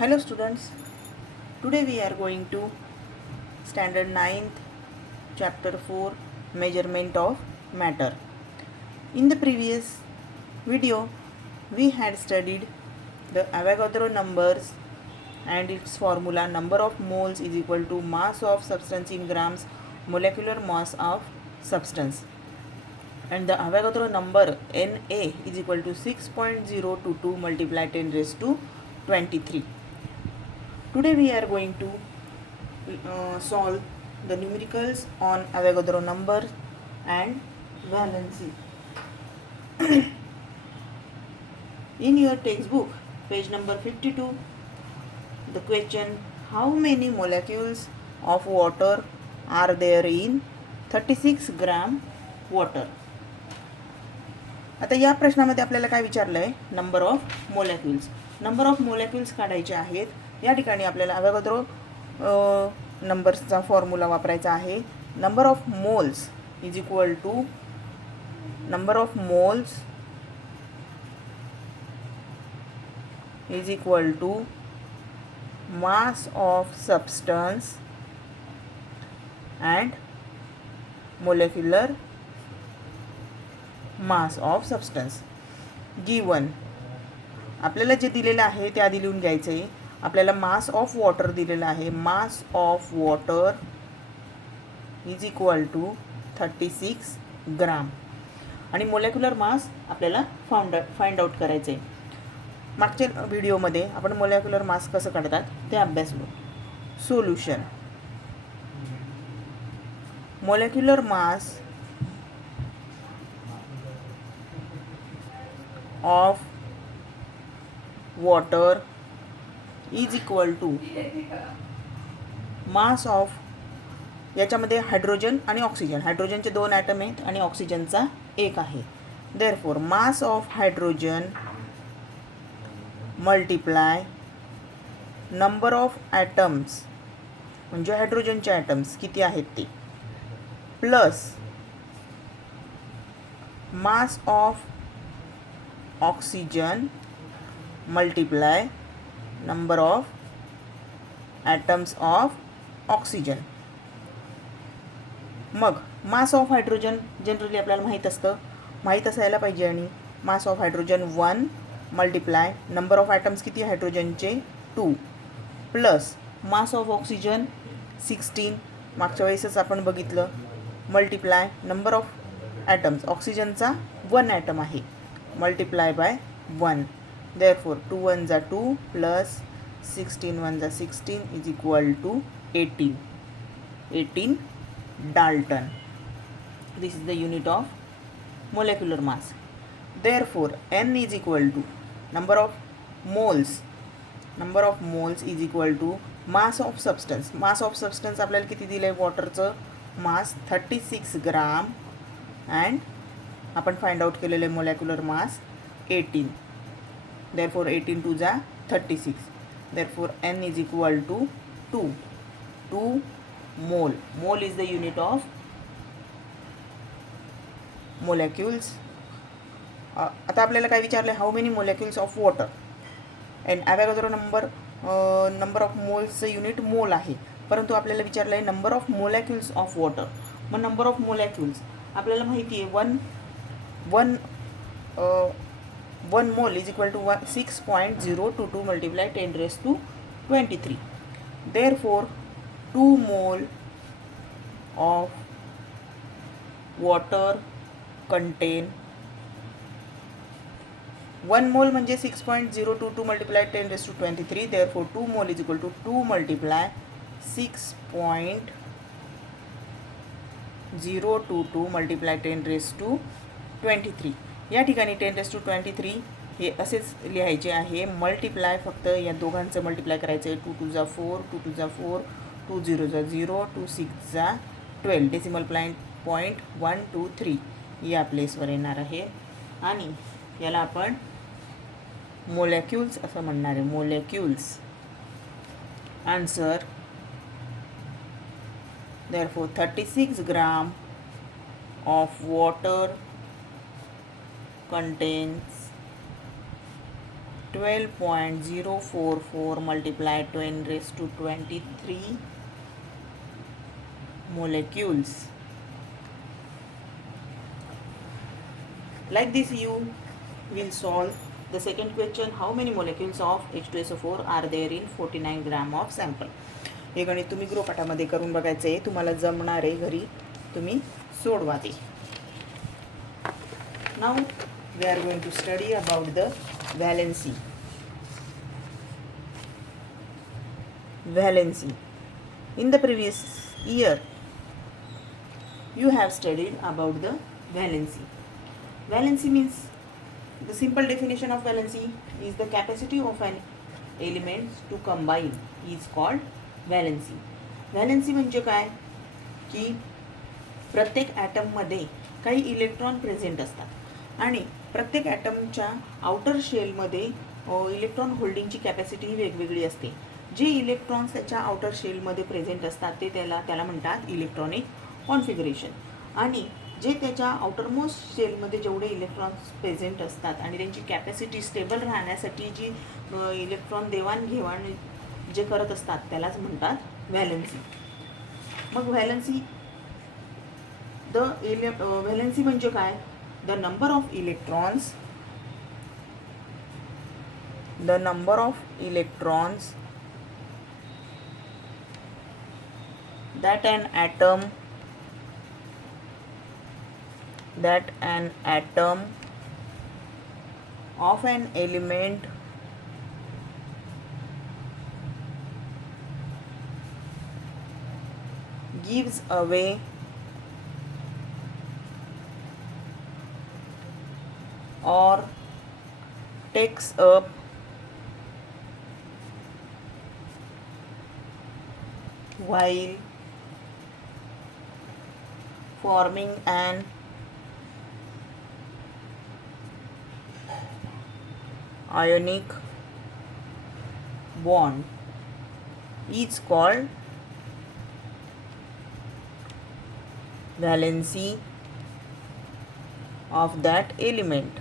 Hello students, today we are going to standard 9th chapter 4 measurement of matter. In the previous video we had studied the Avogadro numbers and its formula. Number of moles is equal to mass of substance in grams, molecular mass of substance, and the Avogadro number Na is equal to 6.022 multiplied 10 raised to 23. Today we are going to solve the numericals on Avogadro number and valency. In your textbook, page number 52, the question, how many molecules of water are there in 36 gram water? आता या प्रश्नामध्ये आपल्याला काय विचारलं आहे? Number of molecules. Number of molecules काढायचे आहेत. या ठिकाणी आपल्याला अवोगाद्रो नंबर्सचा फॉर्म्युला वापरायचा आहे. Number of moles is equal to number of moles is equal to mass of substance and molecular mass of substance. given आपल्याला जे दिलेलं आहे ते आधी लिहून घ्यायचं आहे. आपल्याला मास ऑफ वॉटर दिलेलं आहे. Mass of water is equal to 36 gram आणि मोलेक्युलर मास आपल्याला फाइंड आउट करायचं आहे. मागच्या व्हिडिओमध्ये आपण मोलेक्युलर मास कसं काढतात ते अभ्यासलो. Solution, molecular mass of water is equal to mass of, याच्यामध्ये हायड्रोजन आणि ऑक्सिजन, हायड्रोजनचे 2 ॲटम आहेत आणि ऑक्सिजनचा 1 आहे. Therefore mass of hydrogen multiply number of atoms, म्हणजे हायड्रोजनचे ॲटम्स किती आहेत ते, plus mass of oxygen multiply number of atoms of oxygen. मग मास ऑफ हायड्रोजन जनरली आपल्याला माहीत असायला पाहिजे आणि mass of hydrogen 1 multiply number of atoms किती हायड्रोजनचे 2 प्लस मास ऑफ ऑक्सिजन 16 मागच्या वेळेसच आपण बघितलं, मल्टिप्लाय नंबर ऑफ ॲटम्स, ऑक्सिजनचा 1 ॲटम आहे, मल्टिप्लाय बाय 1. देअरफॉर 2 1 जा 2 प्लस 16 1 जा 16 is equal to 18 Dalton. This is the unit of molecular mass. Therefore n is equal to number of moles is equal to mass of substance. mass of substance आपल्याला किती दिलंय, वॉटरचं मास 36 gram and आपण find out केलेले molecular मास 18. therefore 18 2 जा 36. therefore n is equal to 2 mole. Mole is the unit of molecules. आता आपल्याला काय विचारलं, how many molecules of water, and Avogadro number of मोल्सचं युनिट मोल आहे, परंतु आपल्याला विचारलं आहे number of molecules of water. मग नंबर ऑफ मोलेक्युल्स आपल्याला माहिती आहे, one mole is equal to 6.022 multiply 10 raised to 23. Therefore 2 mole of water contain 1 mole म्हणजे 6.022 multiply 10 raised to 23. therefore 2 mole is equal to 2 multiply 6.022 multiply 10 raised to 23. या ठिकाणी 10 raised to 23 हे असेच लिहायचे आहे. मल्टिप्लाय फक्त या दोघांचं मल्टिप्लाय करायचं आहे. 2 2 जा 4 2 2 जा 4 2 0 जा 0 2 6 जा 12. डेसिमल पॉईंट 1 2 3 या प्लेसवर येणार आहे आणि याला आपण मोलेक्युल्स असं म्हणणार आहे. Molecules. Answer, therefore 36 gram of water contains 12.044 multiplied 10 raised to 23 molecules. Like this you will solve the second question. How many molecules of H2SO4 are there in 49 gram of sample? हे गणित तुम्ही गृहपाठामध्ये करून बघायचं आहे. तुम्हाला जमणार आहे, घरी तुम्ही सोडवा ते. Now we are going to study about the valency. Valency. In the previous year, you have studied about the valency. Valency means, the simple definition of valency is the capacity of an element to combine is called valency. Valency म्हणजे काय की प्रत्येक ॲटममध्ये काही electron present असतात आणि प्रत्येक ॲटमच्या outer शेलमध्ये electron होल्डिंगची capacity ही वेगवेगळी असते. जे इलेक्ट्रॉन्स त्याच्या आउटर शेलमध्ये प्रेझेंट असतात ते त्याला म्हणतात इलेक्ट्रॉनिक कॉन्फिगरेशन. आणि जे त्याच्या आउटरमोस्ट शेलमध्ये जेवढे इलेक्ट्रॉन्स प्रेझेंट असतात आणि त्यांची कॅपॅसिटी स्टेबल राहण्यासाठी जी इलेक्ट्रॉन देवाणघेवाण जे करत असतात त्यालाच म्हणतात व्हॅलन्सी. मग व्हॅलन्सी व्हॅलन्सी म्हणजे काय? The number of electrons that an atom of an element gives away or takes up while forming an ionic bond is called valency of that element.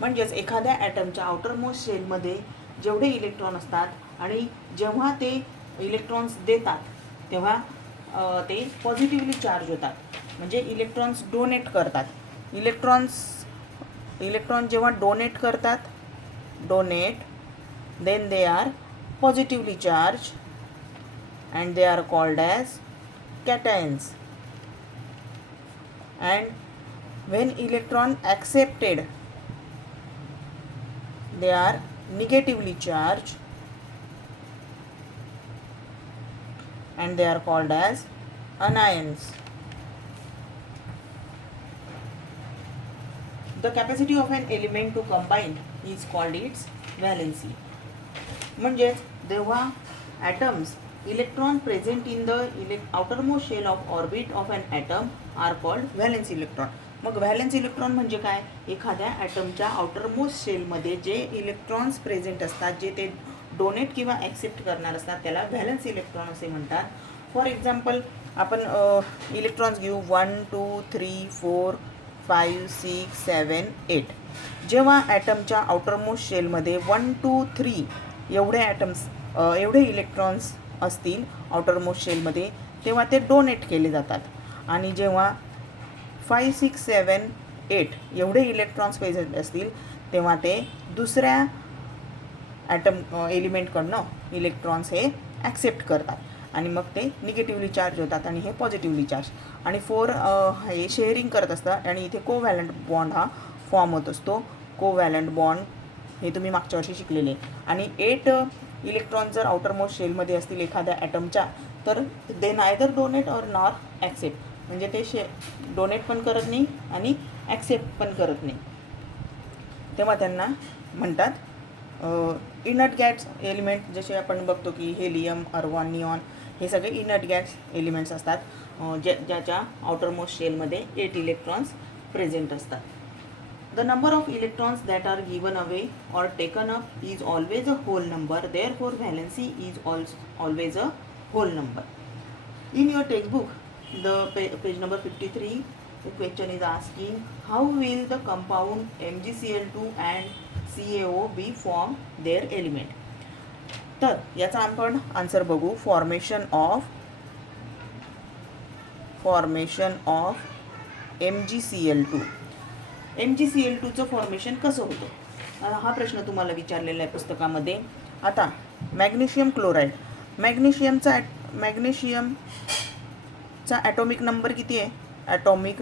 म्हणजेच एखाद्या ॲटमच्या आउटरमोस्ट शेलमध्ये जेवढे इलेक्ट्रॉन असतात आणि जेव्हा ते इलेक्ट्रॉन्स देतात तेव्हा ते पॉझिटिव्हली चार्ज होतात, म्हणजे इलेक्ट्रॉन्स डोनेट करतात. इलेक्ट्रॉन जेव्हा डोनेट करतात, then they are positively charged and they are called as cations. And when electron accepted, they are negatively charged and they are called as anions. The capacity of an element to combine is called its valency. म्हणजेच जेव्हा atoms electron present in the outermost shell of orbit of an atom are called valence electron. मग valence electron म्हणजे काय? एखाद्या ॲटमच्या outermost शेलमध्ये जे electrons present असतात, जे ते डोनेट किंवा ॲक्सेप्ट करणार असतात त्याला व्हॅलेन्स इलेक्ट्रॉन असे म्हणतात. फॉर एक्झाम्पल आपण इलेक्ट्रॉन्स घेऊ 1 2 3 4 5 6 7 8. जेव्हा ॲटमच्या आउटरमोस्ट शेलमध्ये 1 2 3 एवढे इलेक्ट्रॉन्स असतील आउटरमोस्ट शेलमध्ये तेव्हा ते डोनेट केले जातात. आणि जेव्हा 5 6 7 8 एवढे इलेक्ट्रॉन्स प्रेझेंट असतील तेव्हा ते दुसऱ्या एलिमेंटकडनं इलेक्ट्रॉन्स हे ॲक्सेप्ट करतात आणि मग ते निगेटिव्हली चार्ज होतात आणि हे पॉझिटिव्हली चार्ज. आणि 4 हे शेअरिंग करत असतात आणि इथे कोव्हॅलंट बॉन्ड हा फॉर्म होत असतो. कोव्हॅलंट बॉन्ड हे तुम्ही मागच्या वर्षी शिकलेले. आणि 8 इलेक्ट्रॉन जर आउटरमोस्ट शेलमध्ये असतील एखाद्या ॲटमच्या तर they neither donate or nor accept, म्हणजे ते डोनेट पण करत नाही आणि ॲक्सेप्ट पण करत नाही, तेव्हा त्यांना म्हणतात इनर्ट गॅस एलिमेंट. जसे आपण बघतो की हेलियम, अर्गॉन, निऑन हे सगळे इनर्ट गॅस एलिमेंट्स असतात ज्याच्या आउटरमोस्ट शेलमध्ये 8 इलेक्ट्रॉन्स प्रेझेंट असतात. The number of electrons that are given away or taken up is always a whole number, therefore valency is always a whole number. In your textbook the page number 53 The question is asking how will the compound MgCl2 and CaO be form their element. तर याचा आपण answer बघू. Formation of MgCl2. MgCl2चं formation कसं होतं हा प्रश्न तुम्हाला विचारलेला आहे पुस्तकामध्ये. आता मॅग्नेशियम क्लोराईड, मॅग्नेशियमचा ॲटॉमिक नंबर किती आहे? Atomic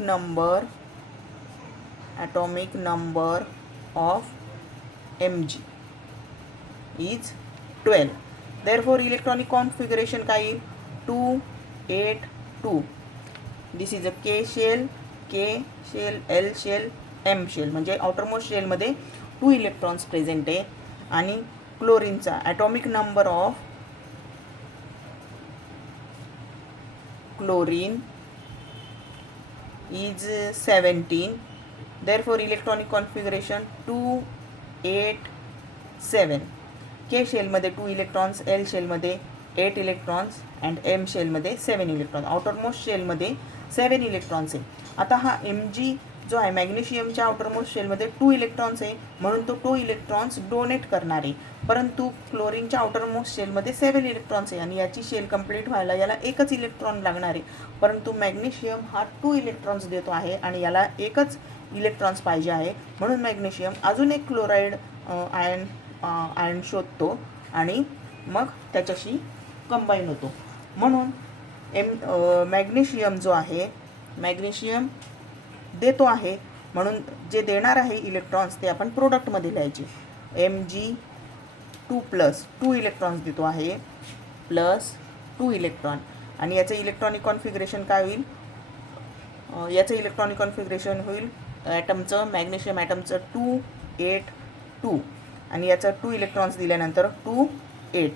number of Mg is 12. Therefore electronic configuration काय येईल? 2 8 2. This is a K shell, L shell, M shell. म्हणजे आउटरमोस्ट शेलमध्ये 2 इलेक्ट्रॉन्स प्रेझेंट आहे. आणि क्लोरीनचा atomic number of chlorine is 17. Therefore electronic configuration 2 8 7. K शेलमध्ये 2 इलेक्ट्रॉन्स, L शेलमध्ये 8 electrons and M शेलमध्ये 7 इलेक्ट्रॉन्स. आउटरमोस्ट शेलमध्ये 7 इलेक्ट्रॉन्स आहे. आता हा Mg जो आहे मॅग्नेशियमच्या आउटरमोस्ट शेलमध्ये 2 इलेक्ट्रॉन्स आहे म्हणून तो 2 इलेक्ट्रॉन्स डोनेट करणार आहे. परंतु क्लोरीनच्या आउटरमोस्ट शेलमध्ये 7 इलेक्ट्रॉन्स आहे आणि याची शेल कंप्लीट व्हायला याला एकच इलेक्ट्रॉन लागणार आहे. परंतु मॅग्नेशियम हा 2 इलेक्ट्रॉन्स देतो आहे आणि याला एकच इलेक्ट्रॉन्स पाहिजे आहे. म्हणून मॅग्नेशियम अजून एक क्लोराईड आयन शोधतो आणि मग त्याच्याशी कंबाईन होतो. म्हणून मॅग्नेशियम जो आहे मॅग्नेशियम देतो आहे म्हणून जे देणार आहे इलेक्ट्रॉन्स ते आपण प्रोडक्टमध्ये लिहायचे. Mg2 2 इलेक्ट्रॉन्स देतो आहे +2 इलेक्ट्रॉन. आणि याचं इलेक्ट्रॉनिक कॉन्फिगरेशन काय होईल? याचं इलेक्ट्रॉनिक कॉन्फिगरेशन होईल ॲटमचं, मॅग्नेशियम ॲटमचं 2 8 2 आणि याचं 2 इलेक्ट्रॉन्स दिल्यानंतर 2 8.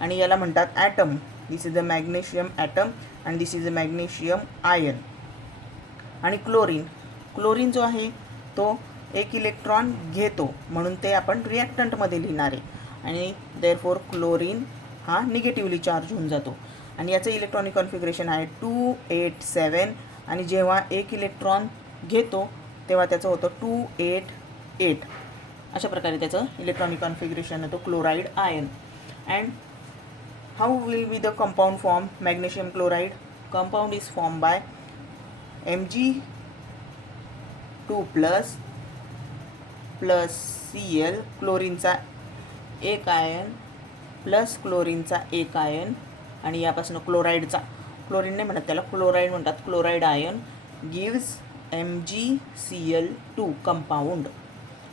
आणि याला म्हणतात atom. This is the magnesium atom and this is the magnesium ion. आणि क्लोरीन जो आहे तो 1 इलेक्ट्रॉन घेतो म्हणून ते आपण रिॲक्टंटमध्ये लिहिणार आहे. आणि देअरफॉर क्लोरीन हा निगेटिव्हली चार्ज होऊन जातो. आणि याचं इलेक्ट्रॉनिक कॉन्फिगरेशन आहे 2 8 7. आणि जेव्हा 1 इलेक्ट्रॉन घेतो तेव्हा त्याचं होतं 2 8 8. अशा प्रकारे त्याचं इलेक्ट्रॉनिक कॉन्फिगरेशन होतं chloride ion. And how will be the compound form magnesium chloride? Compound is form by Mg2 plus Cl, क्लोरीनचा 1 आयन प्लस क्लोरीनचा 1 आयन आणि यापासून क्लोराईडचा, क्लोरीन नाही म्हणत त्याला, क्लोराईड म्हणतात, chloride ion gives MgCl2 compound.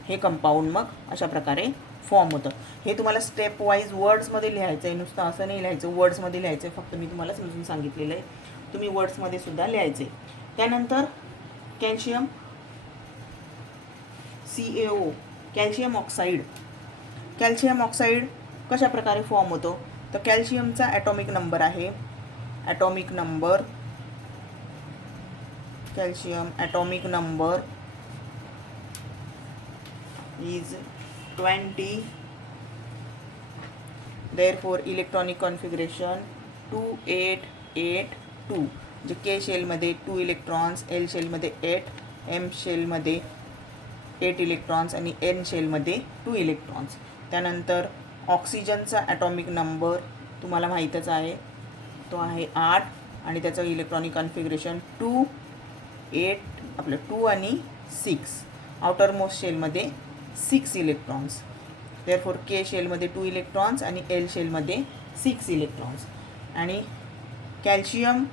हे कंपाऊंड मग अशा प्रकारे फॉर्म होतं. हे तुम्हाला स्टेप वाईज वर्ड्समध्ये लिहायचं आहे, नुसतं असं नाही लिहायचं, वर्ड्समध्ये लिहायचं आहे. फक्त मी तुम्हाला समजून सांगितलेलं आहे, तुम्ही वर्ड्समध्ये सुद्धा लिहायचे. त्यानंतर calcium CaO, calcium oxide. Calcium oxide कशा प्रकारे फॉर्म होतो? तर कॅल्शियमचा ॲटॉमिक नंबर आहे, calcium atomic number is 20. Therefore electronic configuration 2 8 8 2. जे के शेलमध्ये 2 इलेक्ट्रॉन्स, एल शेलमध्ये 8, एम शेलमध्ये 8 इलेक्ट्रॉन्स आणि एन शेलमध्ये 2 इलेक्ट्रॉन्स. त्यानंतर ऑक्सिजनचा ॲटॉमिक नंबर तुम्हाला माहीतच आहे, तो आहे 8 आणि त्याचं इलेक्ट्रॉनिक कॉन्फिगरेशन 2 8 आपलं 2 आणि 6. आउटरमोस्ट शेलमध्ये 6 इलेक्ट्रॉन्स. देअरफॉर के शेलमध्ये 2 इलेक्ट्रॉन्स आणि एल शेलमध्ये 6 इलेक्ट्रॉन्स. आणि calcium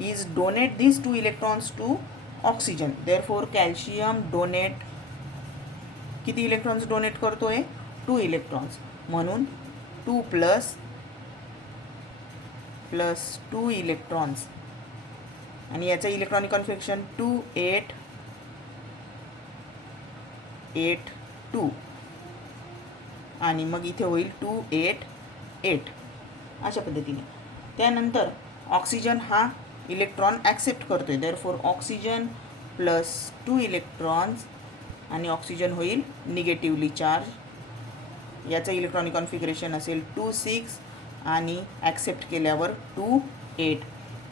is donate these 2 electrons to oxygen. Therefore calcium donate किती इलेक्ट्रॉन्स डोनेट करतोय? 2 इलेक्ट्रॉन्स. म्हणून 2 प्लस 2 इलेक्ट्रॉन्स आणि याचं इलेक्ट्रॉनिक कॉन्फिगरेशन 2 8 8 2 आणि मग इथे होईल 2 8 8 अशा पद्धतीने. त्यानंतर ऑक्सिजन हा इलेक्ट्रॉन ॲक्सेप्ट करतोय. देअरफॉर ऑक्सिजन प्लस 2 इलेक्ट्रॉन्स आणि ऑक्सिजन होईल निगेटिव्हली चार्ज. याचं इलेक्ट्रॉनिक कॉन्फिगरेशन असेल 2 6 आणि ॲक्सेप्ट केल्यावर 2 8.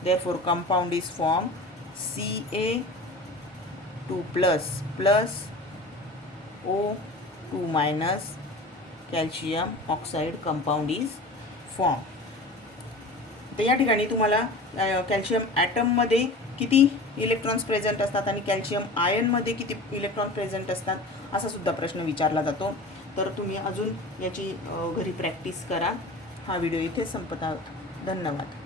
Therefore compound is form 2 plus plus O2 minus calcium oxide compound is form. तर या ठिकाणी तुम्हाला कॅल्शियम ॲटममध्ये किती इलेक्ट्रॉन्स प्रेझेंट असतात आणि कॅल्शियम आयनमध्ये किती इलेक्ट्रॉन प्रेझेंट असतात असा सुद्धा प्रश्न विचारला जातो. तर तुम्ही अजून याची घरी प्रॅक्टिस करा. हा व्हिडिओ इथे संपत आहोत. धन्यवाद.